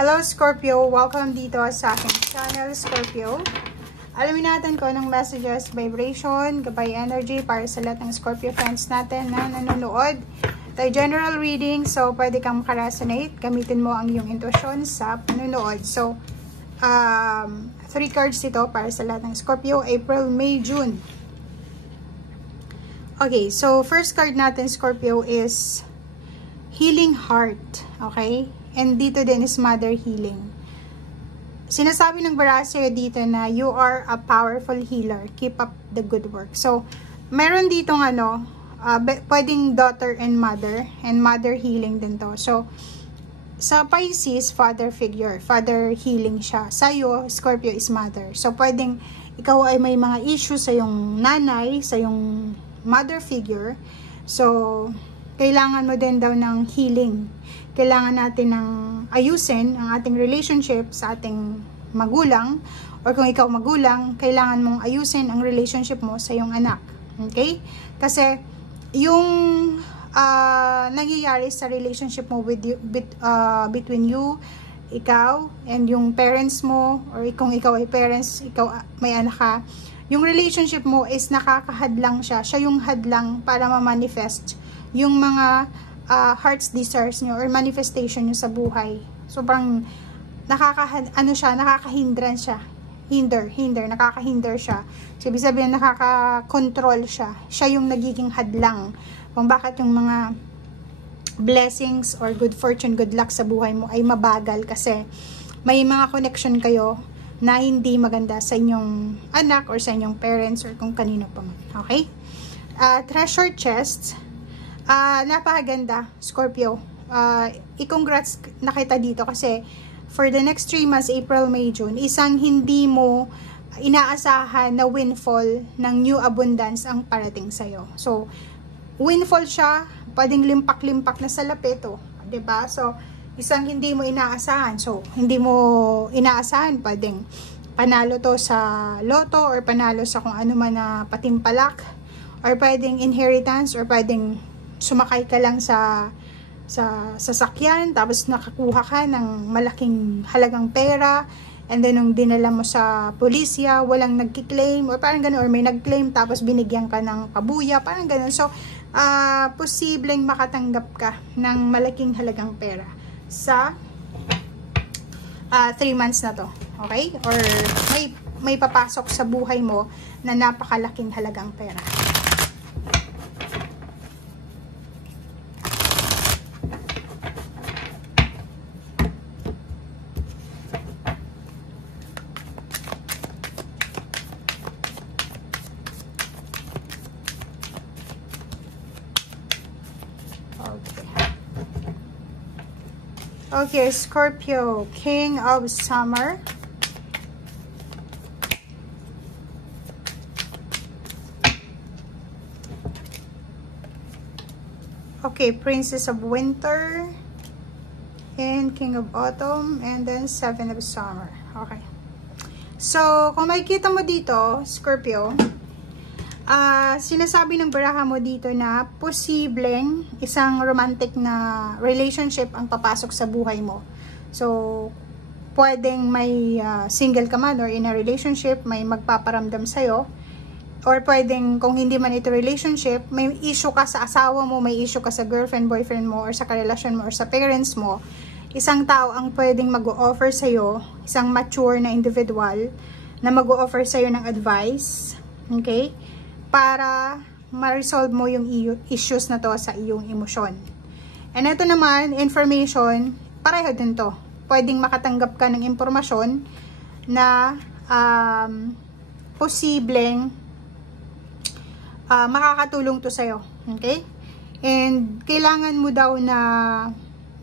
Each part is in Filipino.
Hello Scorpio! Welcome dito sa aking channel, Scorpio. Alamin natin kung anong messages, vibration, gabay energy para sa lahat ng Scorpio fans natin na nanonood. Ito ay general reading, so pwede kang makaresonate. Gamitin mo ang iyong intuition sa panonood. So, 3 cards ito para sa lahat ng Scorpio, April, May, June. Okay, so first card natin, Scorpio, is Healing Heart. Okay? And dito din is Mother Healing. Sinasabi ng Barasa dito na you are a powerful healer. Keep up the good work. So, meron ditong pwedeng daughter and mother healing din to. So, sa Pisces, father figure, father healing siya. Sa'yo, Scorpio is mother. So, pwedeng ikaw ay may mga issues sa yung nanay, sa yung mother figure. So, kailangan mo din daw ng healing. Kailangan natin ng ayusin ang ating relationship sa ating magulang, or kung ikaw magulang, kailangan mong ayusin ang relationship mo sa iyong anak. Okay? Kasi yung nangyayari sa relationship mo between you, ikaw, and yung parents mo, or kung ikaw ay parents, ikaw may anak ka, yung relationship mo is nakakahadlang siya. Siya yung hadlang para ma-manifest yung mga heart's desires nyo or manifestation nyo sa buhay. Sobrang nakakahinder siya. Nakakahinder siya. So, ibig sabihin, nakaka-control siya. Siya yung nagiging hadlang kung bakit yung mga blessings or good fortune, good luck sa buhay mo ay mabagal kasi may mga connection kayo na hindi maganda sa inyong anak or sa inyong parents or kung kanino pa man. Okay? Treasure chest. Napakaganda, Scorpio. I-congrats na kita dito kasi for the next 3 months, April, May, June, isang hindi mo inaasahan na windfall ng new abundance ang parating sa'yo. So, windfall siya, pwedeng limpak-limpak na sa lapito. Diba? So, isang hindi mo inaasahan. So, hindi mo inaasahan, pwedeng panalo to sa loto or panalo sa kung ano man na patimpalak, or pwedeng inheritance, or pwedeng sumakay ka lang sa sasakyan, tapos nakakuha ka ng malaking halagang pera, and then nung dinala mo sa pulisya, walang nagki-claim, or parang gano'n, or may nag-claim, tapos binigyan ka ng pabuya, parang gano'n. So, posibleng makatanggap ka ng malaking halagang pera sa 3 months na to. Okay? Or may papasok sa buhay mo na napakalaking halagang pera. Okay, Scorpio, King of Summer. Okay, Princess of Winter. And King of Autumn. And then 7 of Summer. Okay. So, kung makikita mo dito, Scorpio, sinasabi ng baraha mo dito na posibleng isang romantic na relationship ang papasok sa buhay mo. So, pwedeng may single ka man or in a relationship, may magpaparamdam sa'yo. Or pwedeng, kung hindi man ito relationship, may issue ka sa asawa mo, may issue ka sa girlfriend, boyfriend mo, or sa karelasyon mo, or sa parents mo. Isang tao ang pwedeng mag-o-offer sa'yo, isang mature na individual, na mag-o-offer sa'yo ng advice. Okay? Para ma-resolve mo yung issues na to sa iyong emosyon. And ito naman, information, pareho din to. Pwedeng makatanggap ka ng impormasyon na posibleng makakatulong to sa'yo. Okay? And kailangan mo daw na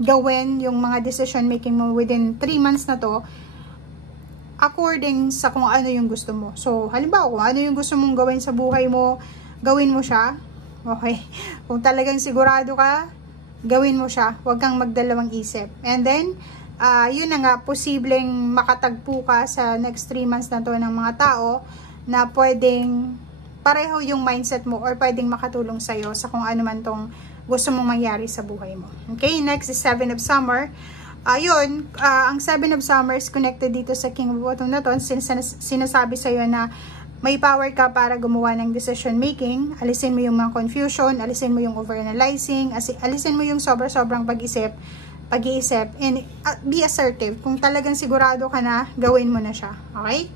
gawin yung mga decision making mo within 3 months na to according sa kung ano yung gusto mo. So, halimbawa, kung ano yung gusto mong gawin sa buhay mo, gawin mo siya. Okay? Kung talagang sigurado ka, gawin mo siya. Huwag kang magdalawang isip. And then, yun na nga, posibleng makatagpo ka sa next 3 months na to ng mga tao na pwedeng pareho yung mindset mo or pwedeng makatulong sa'yo sa kung ano man tong gusto mong mangyari sa buhay mo. Okay? Next is 7 of Summer. Ayun, ang Seven of Summers connected dito sa King of Autumn na to, sinasabi sa'yo na may power ka para gumawa ng decision making. Alisin mo yung mga confusion, alisin mo yung overanalyzing, alisin mo yung sobra-sobrang pag-iisip, and be assertive. Kung talagang sigurado ka na, gawin mo na siya. Okay?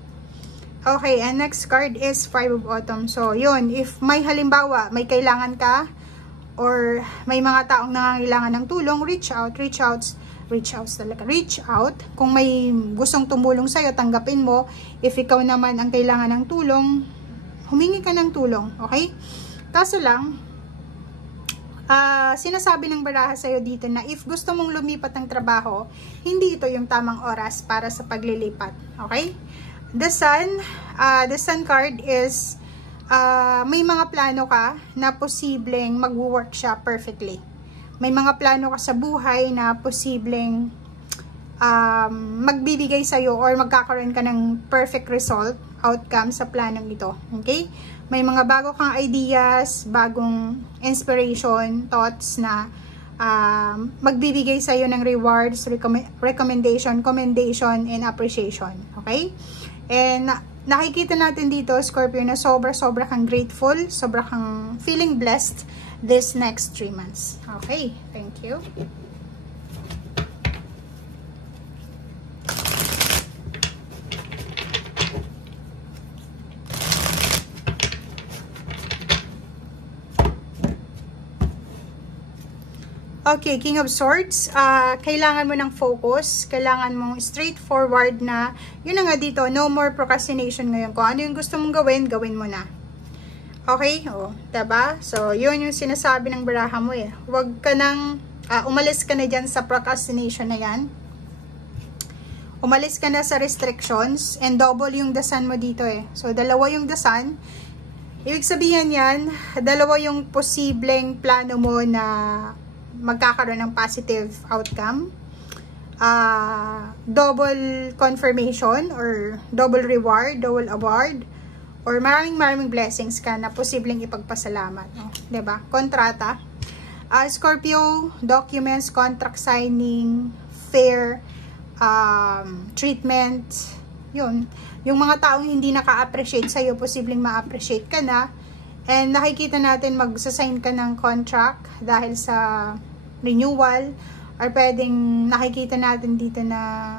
Okay, and next card is Five of Autumn. So, yun, if may halimbawa, may kailangan ka, or may mga taong nangangailangan ng tulong, reach out talaga. Reach out. Kung may gustong tumulong sa'yo, tanggapin mo. If ikaw naman ang kailangan ng tulong, humingi ka ng tulong. Okay? Kaso lang, sinasabi ng baraha sa'yo dito na if gusto mong lumipat ng trabaho, hindi ito yung tamang oras para sa paglilipat. Okay? The Sun card is may mga plano ka na posibleng mag-work siya perfectly. May mga plano ka sa buhay na posibleng magbibigay sa'yo or magkakaroon ka ng perfect result, outcome sa planong ito. Okay? May mga bago kang ideas, bagong inspiration, thoughts na magbibigay sa'yo ng rewards, recommendation, commendation, and appreciation. Okay? And nakikita natin dito, Scorpio, na sobra-sobra kang grateful, sobra kang feeling blessed this next 3 months. Okay, thank you. Okay, King of Swords, kailangan mo ng focus, kailangan mong straightforward na, yun na nga dito, no more procrastination ngayon. Kung ano yung gusto mong gawin, gawin mo na. Okay? O, diba? So, yun yung sinasabi ng baraha mo eh. Huwag ka nang, umalis ka na dyan sa procrastination na yan. Umalis ka na sa restrictions, and double yung dasan mo dito eh. So, dalawa yung dasan. Ibig sabihin yan, dalawa yung posibleng plano mo na magkakaroon ng positive outcome. Double confirmation or double reward, double award, or maraming blessings ka na posibleng ipagpasalamat. No? Diba? Kontrata. Scorpio, documents, contract signing, fair, treatment, yun. Yung mga taong hindi naka-appreciate sa'yo, posibleng ma-appreciate ka na. And nakikita natin magsasign ka ng contract dahil sa renewal, or pwedeng nakikita natin dito na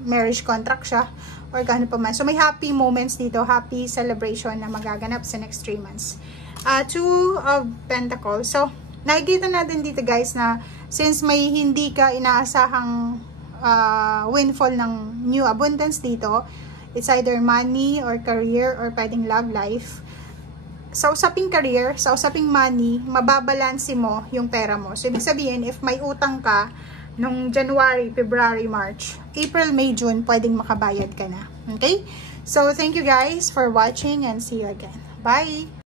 marriage contract siya, or gano'n pa man. So, may happy moments dito, happy celebration na magaganap sa next 3 months. Two of Pentacles. So, nakikita natin dito guys na since may hindi ka inaasahang windfall ng new abundance dito, it's either money or career or pwedeng love life. Sa usaping career, sa usaping money, mababalansi mo yung pera mo. So, ibig sabihin, if may utang ka nung January, February, March, April, May, June, pwedeng makabayad ka na. Okay? So, thank you guys for watching and see you again. Bye!